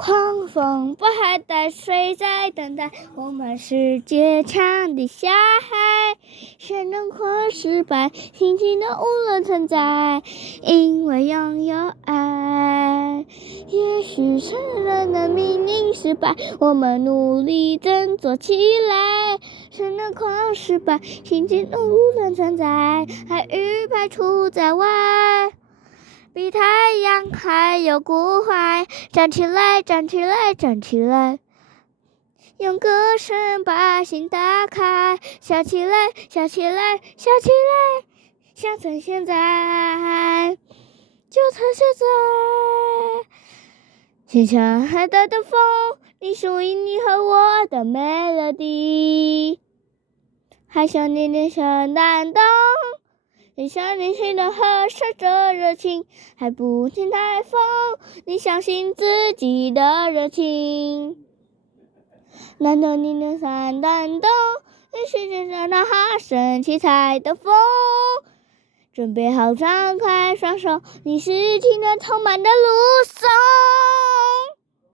狂风不还带水在等待，我们是坚强的小孩，谁能或失败，心情的无论存在，因为拥有爱。也许成人的命运失败，我们努力振作起来，谁能狂失败，心情的无论存在，爱与排除在外。比太阳还有骨怀，站起来，站起来，站起来，用歌声把心打开，笑起来，笑起来，笑起来，像曾现在，就曾现在。心像海岛的风，你属于你和我的 melody， 海上年年像感动，你像年轻的河闪着热情，还不听台风，你相信自己的热情。难道你能闪感动，你是真正的哈神七彩的风，准备好张开双手，你是情感充满的路上。